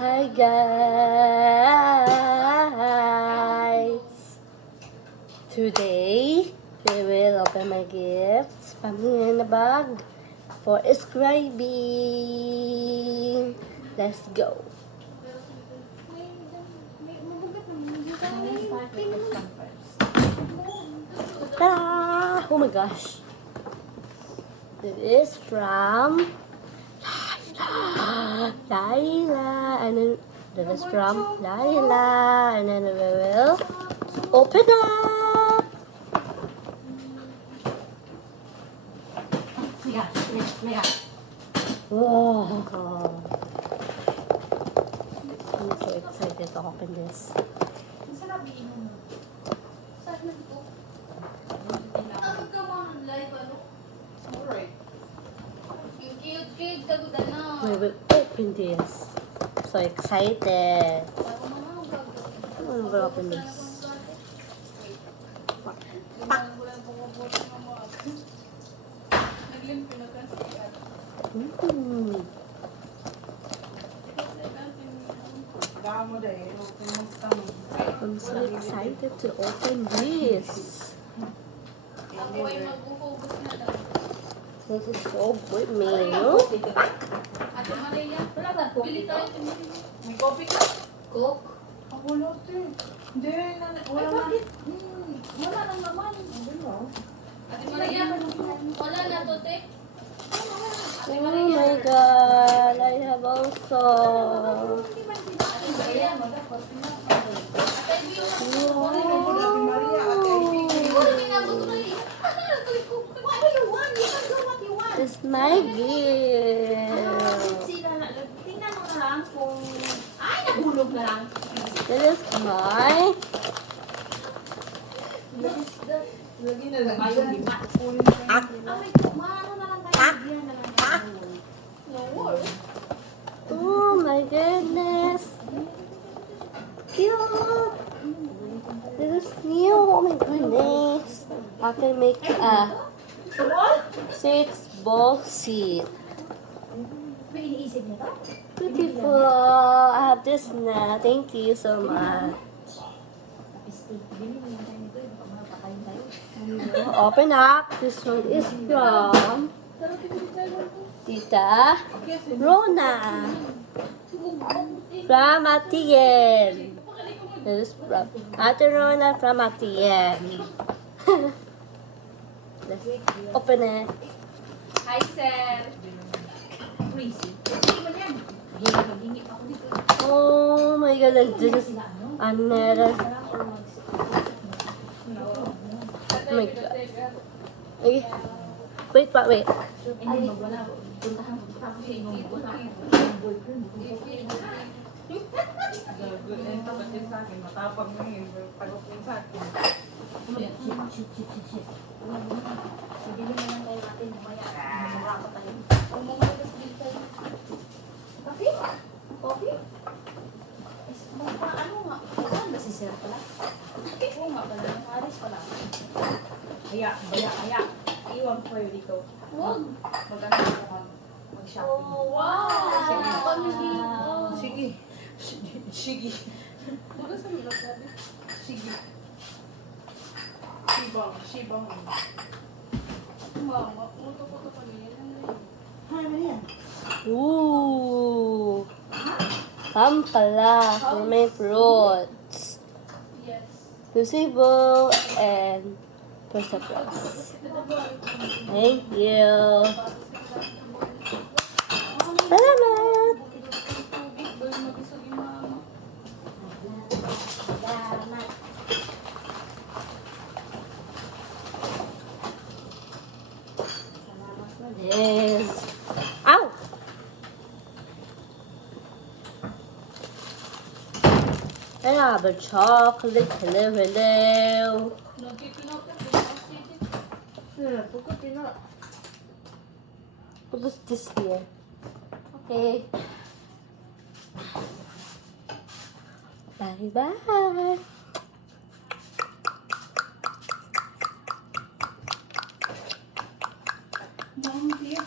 Hi guys! Today, we will open my gifts from here in the bag for scribing. Let's go! Ta-da! Oh my gosh! This is from Laila, and then this is from Laila, and then we will open up. Wow! I'm so excited to open this. We will open this. So excited. We will open this. I'm so excited to open this. This is so good, man. Ate Maria, wala ba? Pili tayo. May coffee ka? Coke? Ako wala ito. Hindi, wala na. Wala lang naman. Ate Maria, wala na to, te. Oh my God, I have also. Ate Maria, mag-coffee na. Ate Ivy, It's my gift. tingnan mo na lang kung... Ay, nahulog na lang. This is my Lagi na lang. Ayaw ni Ma. Maano na lang tayo. Bigyan na lang tayo. No worries. Oh my goodness. Cute. This is new. Oh my goodness. I can make a 6-ball seat. May iniisip niya ba? Beautiful. I have this now. Thank you so much. Open up. This one is from Tita Rona. From Atien. This is from Ate Rona from Atien. Let's open it. Hi, sir. Crazy. Oh my God. This is another. Oh my God. Okay. Wait. Matapang mo yun, pag-upin sa akin. Bibili na lang tayo natin mamaya. Mamura ko tayo. Coffee? Coffee? Ano nga? Saan ba si Sir pala? Oo nga pala. Aris pala. Kaya. Iwan ko kayo dito. Huwag. Mag-shopping. Oh, wow! Kami dito. Sige. Sige. Baga sa mga sabi. Sige. Shibang. Mama, umuto ko ito kami yan. Hi, Maria. Ooh. Pampala for my fruits. Yes. Lucebo and Prosopros. Thank you. Salamat. Yes. Ow! Another chocolate. Hello. What is this here? Okay. Bye-bye.